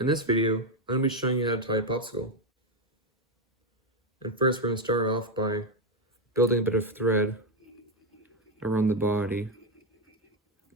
In this video, I'm going to be showing you how to tie a popsicle. And first we're going to start off by building a bit of thread around the body,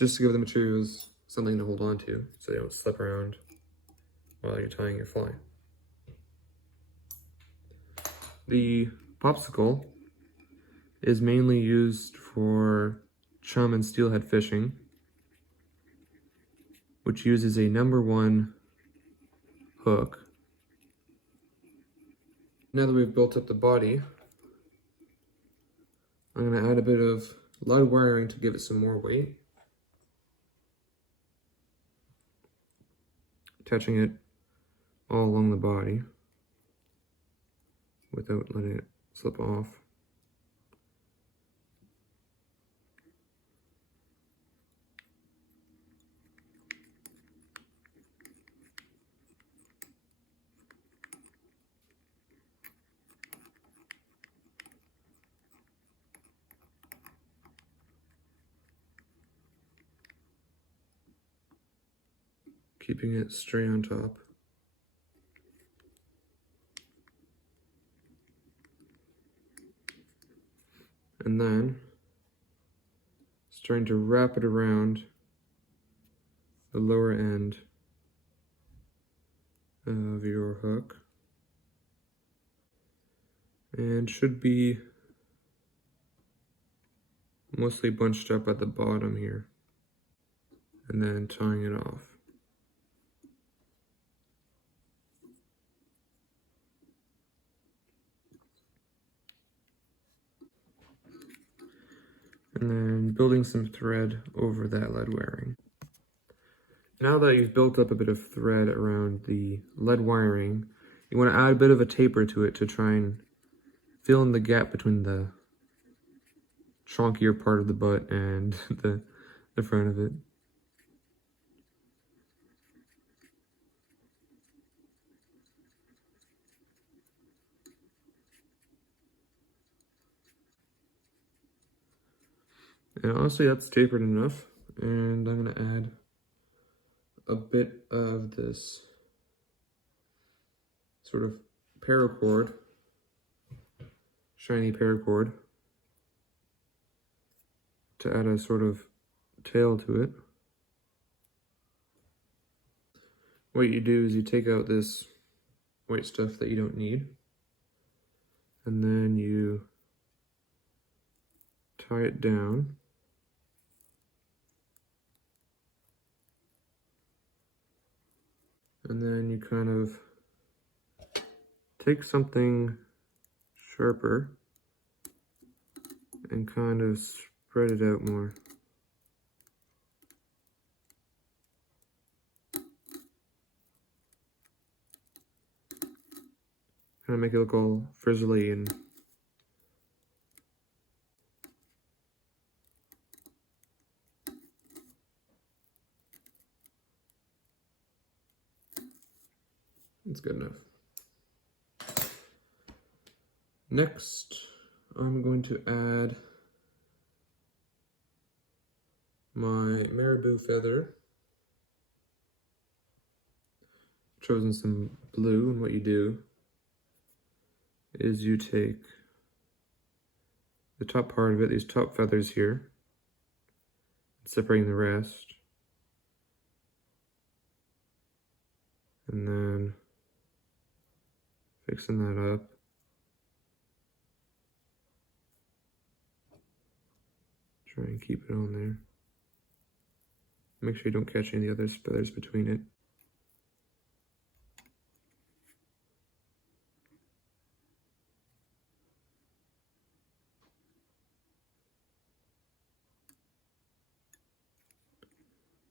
just to give the materials something to hold on to so they don't slip around while you're tying your fly. The popsicle is mainly used for chum and steelhead fishing, which uses a #1 hook. Now that we've built up the body, I'm going to add a bit of lead wiring to give it some more weight, attaching it all along the body without letting it slip off. Keeping it straight on top. And then starting to wrap it around the lower end of your hook. And should be mostly bunched up at the bottom here. And then tying it off. And then building some thread over that lead wiring. Now that you've built up a bit of thread around the lead wiring, you want to add a bit of a taper to it to try and fill in the gap between the chonkier part of the butt and the front of it. And honestly, that's tapered enough. And I'm going to add a bit of this sort of paracord, shiny paracord, to add a sort of tail to it. What you do is you take out this white stuff that you don't need, and then you tie it down. And then you kind of take something sharper and kind of spread it out more. Kind of make it look all frizzly and it's good enough. Next, I'm going to add my marabou feather. Chosen some blue, and what you do is you take the top part of it, these top feathers here, separating the rest, and then fixing that up. Try and keep it on there. Make sure you don't catch any other feathers between it.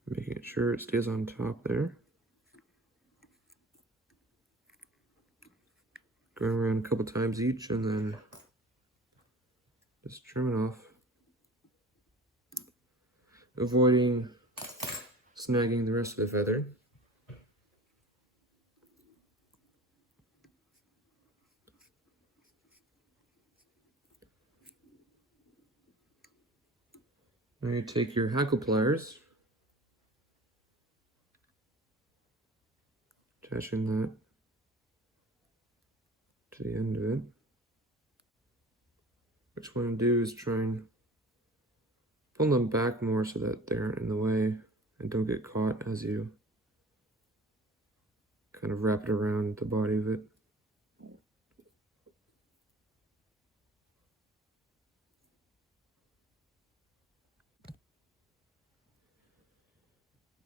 Making sure it stays on top there. Going around a couple times each and then just trim it off. Avoiding snagging the rest of the feather. Now you take your hackle pliers attaching that to the end of it. What you want to do is try and pull them back more so that they aren't in the way and don't get caught as you kind of wrap it around the body of it.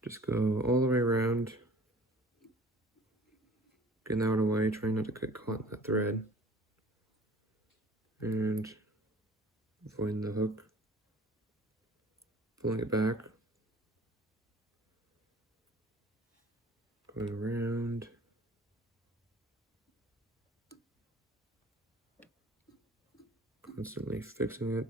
Just go all the way around, getting that out of the way, trying not to get caught in that thread, and avoiding the hook, pulling it back, going around, constantly fixing it.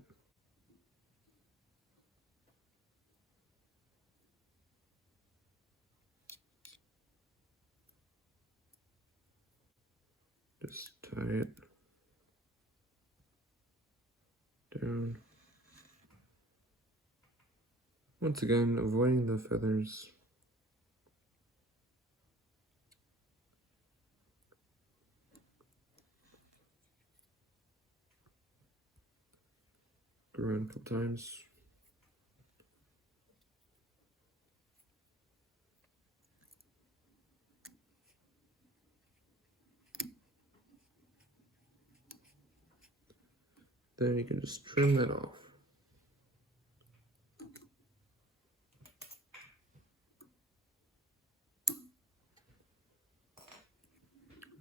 Just tie it down. Once again, avoiding the feathers. Go around a couple times. Then you can just trim that off.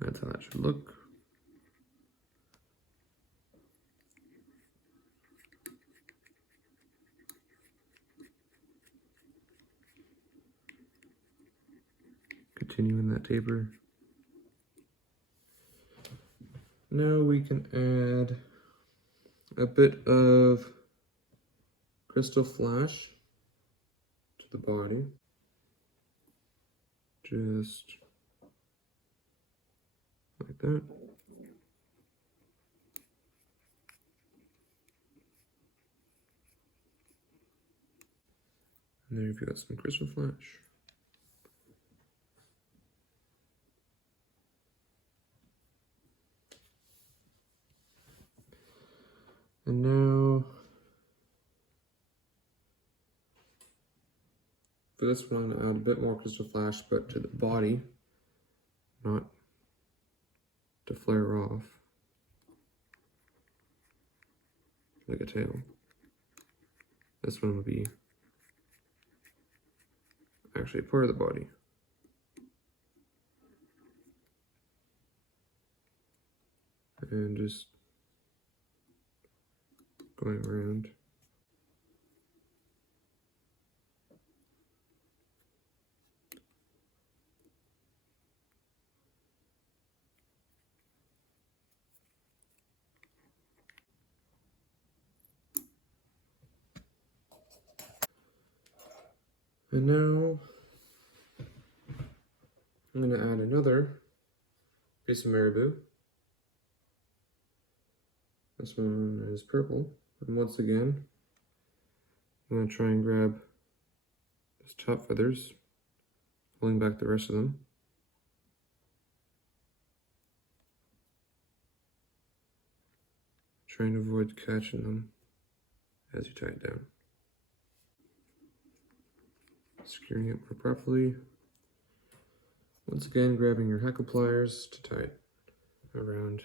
That's how that should look. Continuing that taper. Now we can add a bit of crystal flash to the body. Just like that. And there you've got some crystal flash. And now, for this one, add a bit more crystal flash, but to the body, not to flare off, like a tail. This one will be actually part of the body. And just going around. And now I'm going to add another piece of marabou. This one is purple. And once again, I'm going to try and grab his top feathers, pulling back the rest of them. Trying to avoid catching them as you tie it down. Securing it more properly. Once again, grabbing your hackle pliers to tie it around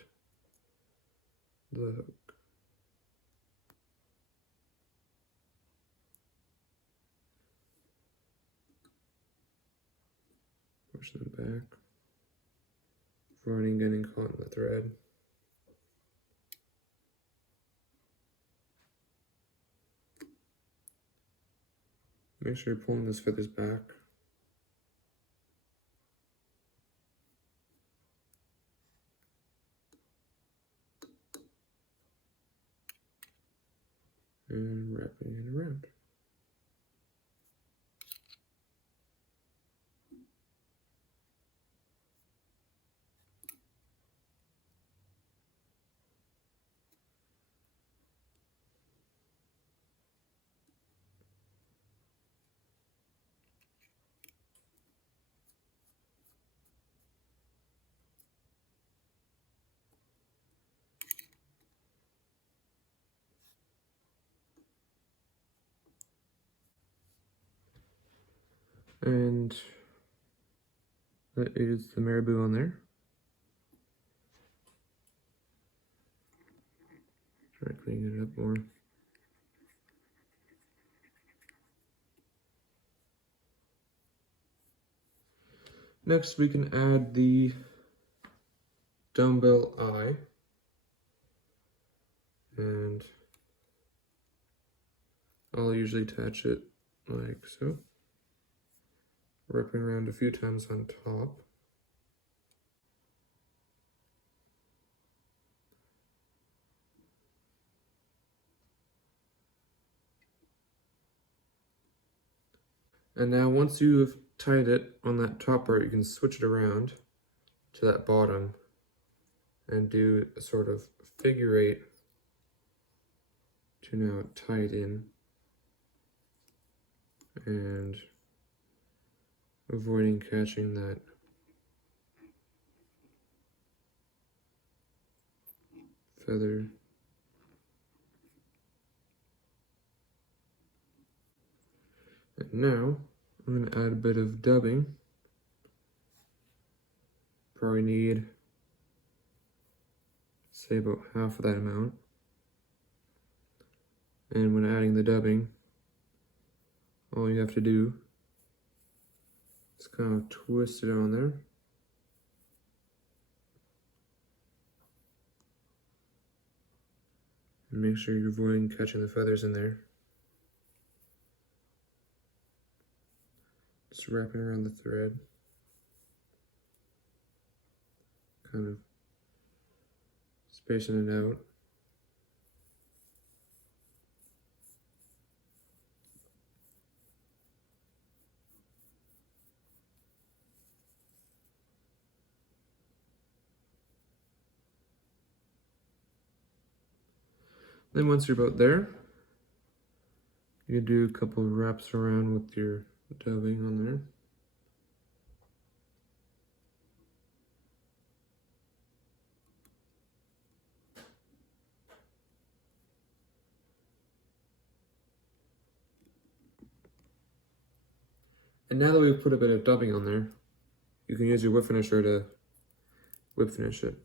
the hook. Push them back, avoiding getting caught in the thread. Make sure you're pulling those feathers back. And wrapping it around. And that is the marabou on there. Try cleaning it up more. Next, we can add the dumbbell eye. And I'll usually attach it like so. Wrapping around a few times on top. And now once you've tied it on that top part, you can switch it around to that bottom and do a sort of figure eight to now tie it in and avoiding catching that feather. And now I'm going to add a bit of dubbing. Probably need, say, about half of that amount. And when adding the dubbing, all you have to do is kind of twist it on there. And make sure you're avoiding catching the feathers in there. Just wrapping around the thread. Kind of spacing it out. Then once you're about there, you do a couple of wraps around with your dubbing on there. And now that we've put a bit of dubbing on there, you can use your whip finisher to whip finish it.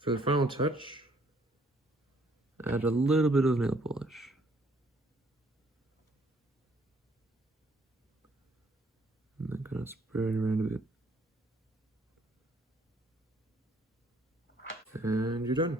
For the final touch, add a little bit of nail polish. And then kind of spread it around a bit. And you're done.